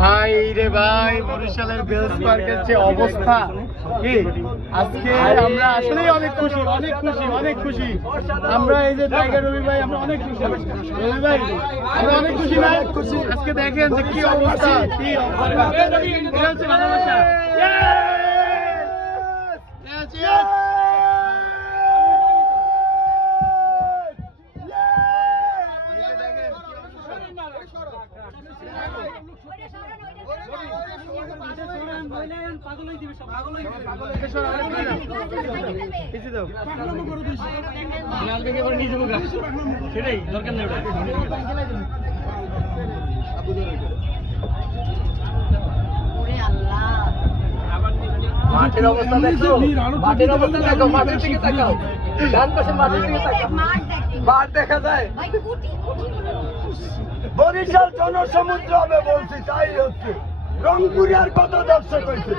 ভাই রে ভাই, বরিশালের বেলস পার্কের যে অবস্থা কি আজকে আমরা আসলে অনেক খুশি অনেক খুশি আমরা এই যে টাইগার রবি ভাই আমরা অনেক খুশি রবি ভাই আমরা অনেক খুশি না আজকে দেখেন যে কি অবস্থা কি এটা হচ্ছে ভালোবাসা। সেটাই দরকার নেই মাঠের অবস্থা দেখো, মাঠের অবস্থা দেখো, মাঠের দিকে তাকাও, ডান পাশে মাঠের দিকে তাকাও, মাঠ দেখা যায়। বরিশাল জনসমুদ্র হবে বলছি, তাই হচ্ছে রংপুরে আর কত দর্শক হয়েছে।